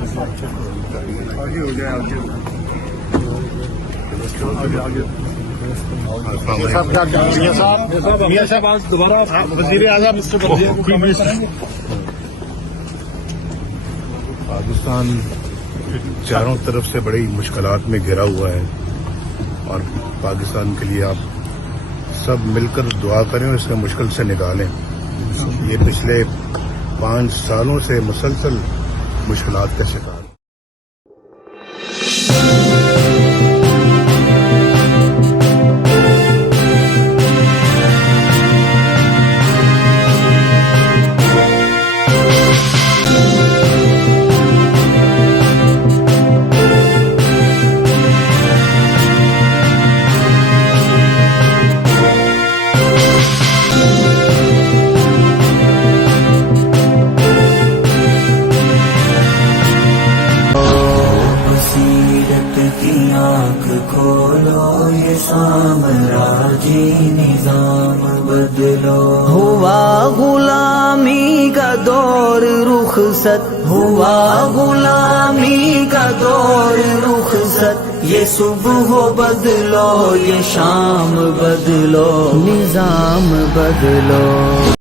आगे हो गया, आगे आगे मियां साहब आज दोबारा वज़ीर आज़म मिस्टर पाकिस्तान चारों तरफ से बड़ी मुश्किलात में घिरा हुआ है और पाकिस्तान के लिए आप सब मिलकर दुआ करें और इसे मुश्किल से निकालें। ये पिछले 5 सालों से मुसलसल मुश्किलात का शिकार। आँख खोलो ये साम्राज्य निजाम बदलो। हुआ गुलामी का दौर रुखसत, हुआ गुलामी का दौर रुखसत। ये सुबह बदलो, ये शाम बदलो, निजाम बदलो।